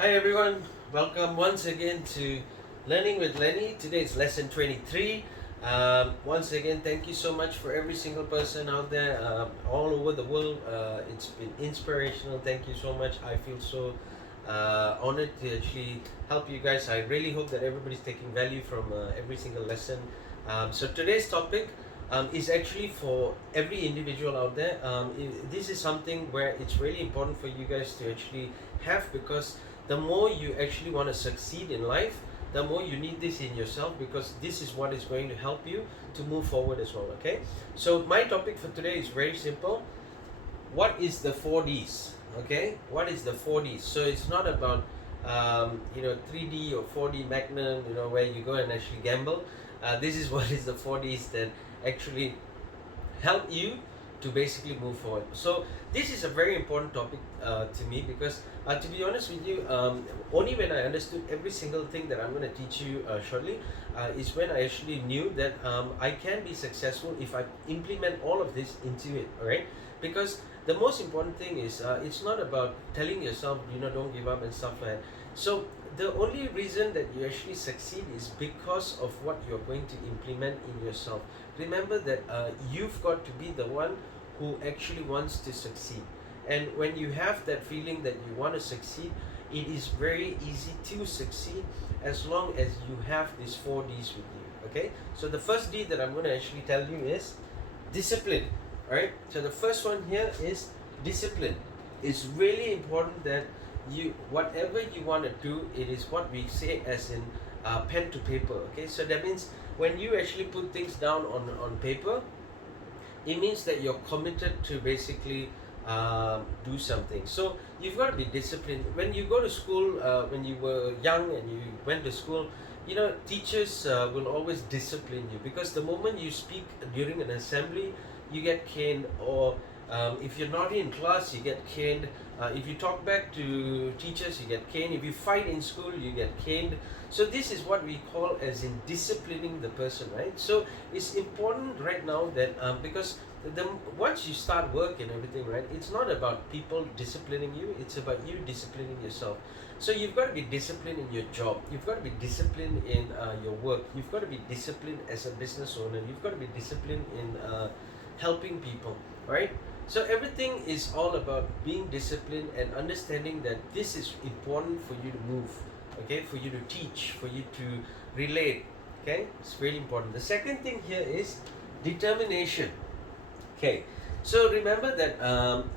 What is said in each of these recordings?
Hi everyone, welcome once again to Learning with Lenny. Today is lesson 23. Once again, thank you so much for every single person out there all over the world. It's been inspirational. Thank you so much. I feel so honored to actually help you guys. I really hope that everybody's taking value from every single lesson. So today's topic is actually for every individual out there. This is something where it's really important for you guys to actually have, because the more you actually want to succeed in life, the more you need this in yourself, because this is what is going to help you to move forward as well. Okay, so my topic for today is very simple. What is the 4D's? Okay, what is the 4D's? So it's not about 3D or 4D Magnum, where you go and actually gamble. This is what is the 4D's that actually help you to basically move forward. So this is a very important topic to me, because to be honest with you, only when I understood every single thing that I'm going to teach you shortly is when I actually knew that I can be successful if I implement all of this into it. All right, because the most important thing is it's not about telling yourself don't give up and stuff like that. So the only reason that you actually succeed is because of what you're going to implement in yourself. Remember that you've got to be the one who actually wants to succeed. And when you have that feeling that you want to succeed, it is very easy to succeed as long as you have these 4D's with you. Okay, so the first D that I'm going to actually tell you is discipline. Alright, so the first one here is discipline. It's really important that whatever you want to do, it is what we say as in pen to paper. Okay, so that means when you actually put things down on paper, it means that you're committed to basically do something. So you've got to be disciplined. When you go to school, when you were young and you went to school, teachers will always discipline you, because the moment you speak during an assembly, you get caned, or if you're not in class, you get caned. If you talk back to teachers, you get caned. If you fight in school, you get caned. So this is what we call as in disciplining the person, right? So it's important right now that because once you start work and everything, right, it's not about people disciplining you, it's about you disciplining yourself. So you've got to be disciplined in your job, you've got to be disciplined in your work, you've got to be disciplined as a business owner, you've got to be disciplined in helping people, right? So everything is all about being disciplined and understanding that this is important for you to move, okay, for you to teach, for you to relate. Okay, it's really important. The second thing here is determination. Okay, so remember that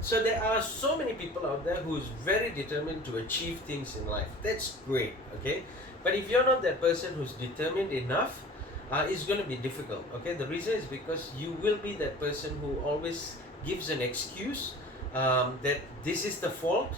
so there are so many people out there who is very determined to achieve things in life. That's great. Okay, but if you're not that person who's determined enough, it's going to be difficult. Okay, the reason is because you will be that person who always gives an excuse that this is the fault,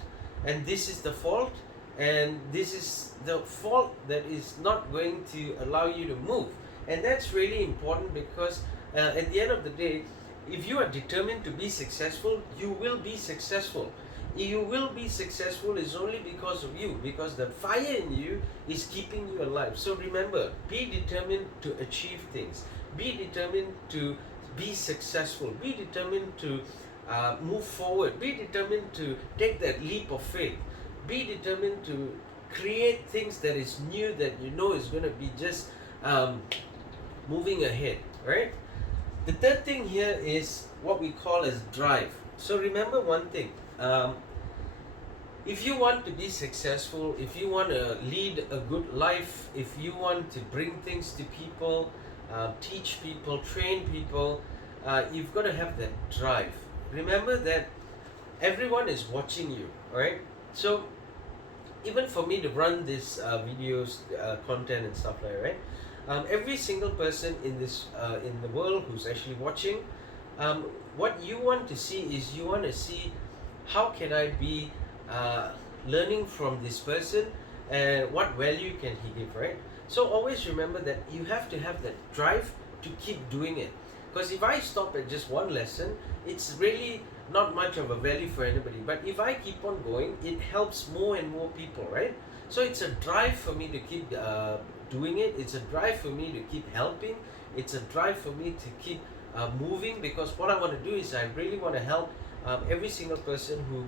and this is the fault, and this is the fault that is not going to allow you to move. And that's really important, because at the end of the day, if you are determined to be successful, you will be successful. You will be successful is only because of you, because the fire in you is keeping you alive. So remember, be determined to achieve things, be determined to be successful, be determined to move forward, be determined to take that leap of faith, be determined to create things that is new, that is going to be just moving ahead, right? The third thing here is what we call as drive. So remember one thing, if you want to be successful, if you want to lead a good life, if you want to bring things to people, teach people, train people, you've got to have that drive. Remember that everyone is watching you, alright? So even for me to run this videos, content and stuff like that, right? Every single person in the world who's actually watching, what you want to see is, you want to see how can I be learning from this person, and what value can he give, right? So always remember that you have to have that drive to keep doing it, because if I stop at just one lesson, it's really not much of a value for anybody. But if I keep on going, it helps more and more people, right? So it's a drive for me to keep doing it. It's a drive for me to keep helping. It's a drive for me to keep moving, because what I want to do is I really want to help every single person who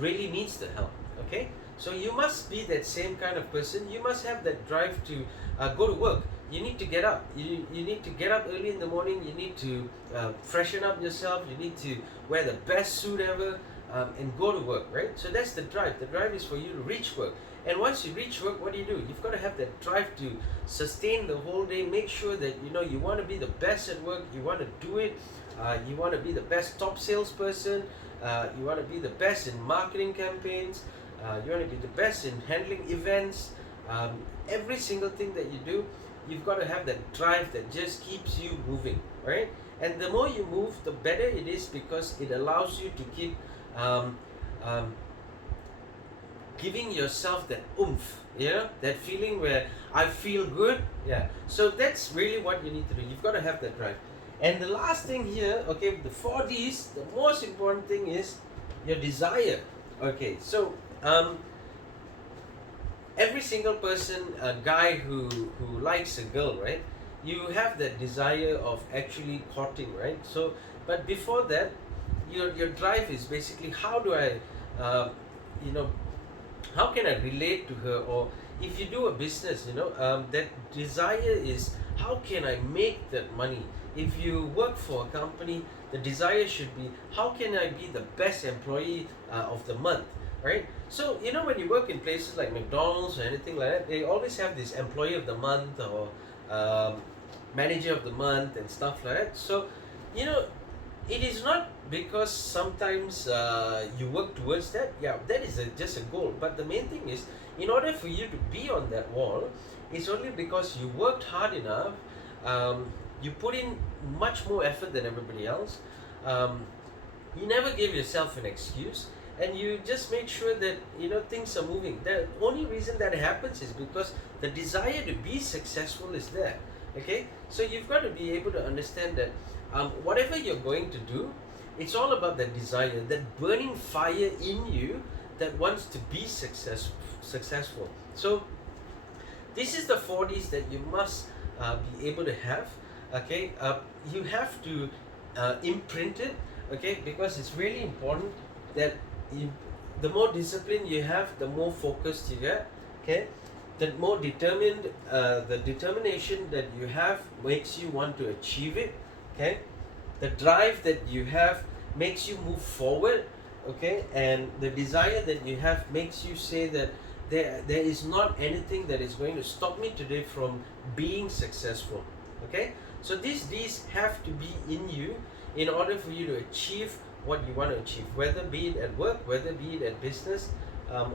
really needs the help. Okay, so you must be that same kind of person. You must have that drive to go to work. You need to get up. You need to get up early in the morning. You need to freshen up yourself. You need to wear the best suit ever, and go to work, right? So that's the drive. The drive is for you to reach work. And once you reach work, what do? You've got to have that drive to sustain the whole day. Make sure that you want to be the best at work. You want to do it. You want to be the best top salesperson. You want to be the best in marketing campaigns. You want to be the best in handling events. Every single thing that you do, you've got to have that drive that just keeps you moving, right? And the more you move, the better it is, because it allows you to keep um, um, giving yourself that oomph, that feeling where I feel good. Yeah. So that's really what you need to do. You've got to have that drive. And the last thing here, okay, the 4Ds, the most important thing is your desire. Okay, so every single person, a guy who likes a girl, right? You have that desire of actually courting, right? So, but before that, your drive is basically, how do I, you know, how can I relate to her? Or if you do a business, that desire is, how can I make that money? If you work for a company, the desire should be, how can I be the best employee of the month, right? So when you work in places like McDonald's or anything like that, they always have this employee of the month or manager of the month and stuff like that. So it is not because sometimes you work towards that. Yeah, that is just a goal. But the main thing is, in order for you to be on that wall, it's only because you worked hard enough. You put in much more effort than everybody else. You never give yourself an excuse, and you just make sure that things are moving. The only reason that happens is because the desire to be successful is there. Okay, so you've got to be able to understand that whatever you're going to do, it's all about that desire, that burning fire in you that wants to be successful. So this is the 4Ds that you must be able to have. Okay, you have to imprint it. Okay, because it's really important that the more discipline you have, the more focused you get. Okay, the more determined, the determination that you have makes you want to achieve it. Okay, the drive that you have makes you move forward. Okay, and the desire that you have makes you say that there is not anything that is going to stop me today from being successful. Okay, so these have to be in you in order for you to achieve what you want to achieve, whether be it at work, whether be it at business,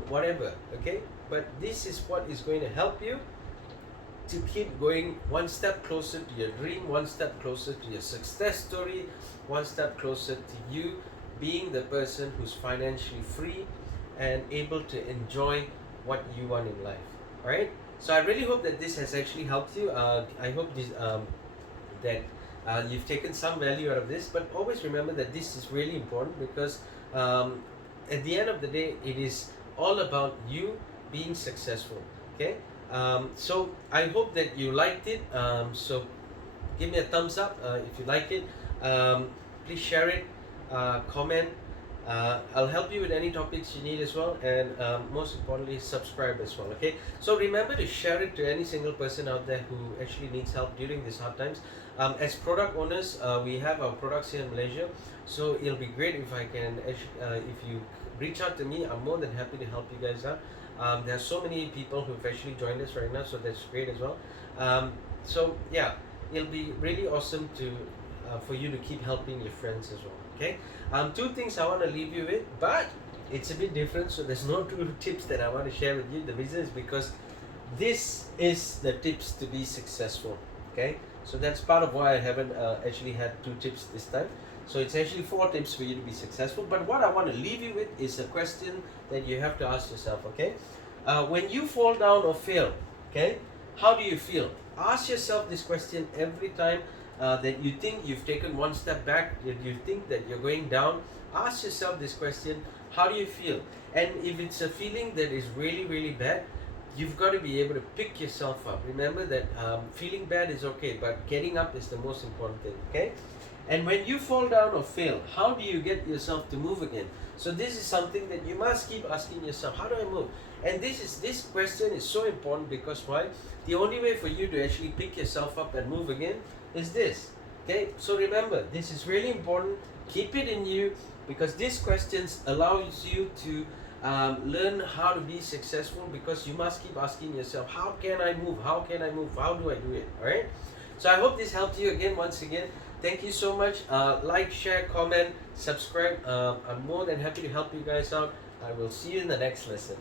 whatever. Okay, but this is what is going to help you to keep going one step closer to your dream, one step closer to your success story, one step closer to you being the person who's financially free and able to enjoy what you want in life. All right, so I really hope that this has actually helped you. I hope this that you've taken some value out of this, but always remember that this is really important, because at the end of the day, it is all about you being successful. Okay, so I hope that you liked it. So give me a thumbs up if you like it. Please share it, comment. I'll help you with any topics you need as well, and most importantly, subscribe as well. Okay, so remember to share it to any single person out there who actually needs help during these hard times. As product owners, we have our products here in Malaysia, so it'll be great if I can if you reach out to me. I'm more than happy to help you guys out. There are so many people who've actually joined us right now, so that's great as well. So yeah, it'll be really awesome to for you to keep helping your friends as well. Okay, two things I want to leave you with, but it's a bit different, so there's no two tips that I want to share with you. The reason is because this is the tips to be successful. Okay, so that's part of why I haven't actually had two tips this time. So it's actually 4 tips for you to be successful. But what I want to leave you with is a question that you have to ask yourself. Okay, when you fall down or fail, okay, how do you feel? Ask yourself this question every time that you think you've taken one step back, that you think that you're going down. Ask yourself this question: how do you feel? And if it's a feeling that is really, really bad, you've got to be able to pick yourself up. Remember that feeling bad is okay, but getting up is the most important thing. Okay, And when you fall down or fail, how do you get yourself to move again? So this is something that you must keep asking yourself, how do I move? And this question is so important because why? The only way for you to actually pick yourself up and move again is this. Okay, so remember, this is really important. Keep it in you because these questions allows you to learn how to be successful, because you must keep asking yourself, how can I move? How can I move? How do I do it? All right. So I hope this helped you again. Once again, thank you so much. Like, share, comment, subscribe. I'm more than happy to help you guys out. I will see you in the next lesson.